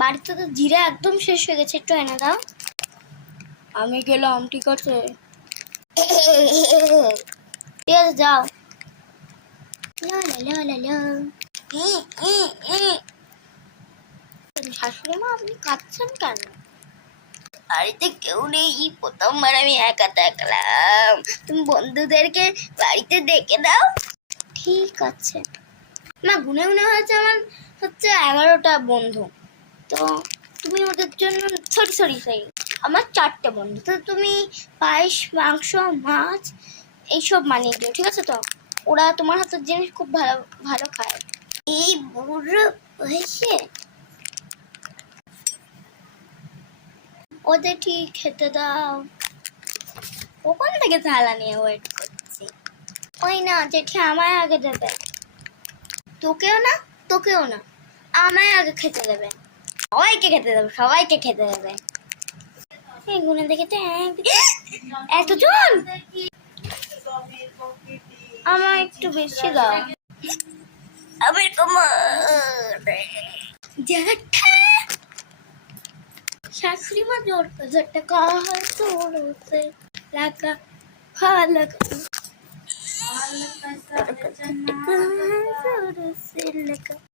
বাড়িতে তো জিরা একদম শেষ হয়ে গেছে, একটু এনে দাও। আমি গেলাম, ঠিক আছে? ঠিক আছে, যাও। শাশুড়ি মা, আপনি কাঁদছেন কেন? বাড়িতে কেউ নেই, প্রথমবার আমি একা থাকলাম। তুমি বন্ধুদেরকে বাড়িতে ডেকে দাও। ঠিক আছে মা, গুনে গুনে হয়েছে আমার 11টা বন্ধু। তো তুমি ওদের জন্য সরি সরি সরি, আমার 4টে বন্ধু। তো তুমি পায়েস, মাংস, মাছ এইসব বানিয়ে দিও, ঠিক আছে? তো ওরা তোমার হাতের জিনিস খুব ভালো ভালো খায়। এই বুড়ো হয়েছে, ওদের ঠিক খেতে দাও। ওখান থেকে থালা নিয়ে ওয়েট করছি। ওই না, জেঠি আমায় আগে দেবে। তোকেও না, তোকেও না, আমায় আগে খেতে দেবে। সবাইকে খেতে দেবে, সবাইকে খেতে দেবে। এই গুনে দেখে তো এতজন। আমার একটু বেশি দাও। আমি জ্যাঠা শাশুড়ি মা জোর ঝটকা খাওয়া হয় তো লাগা ভালো।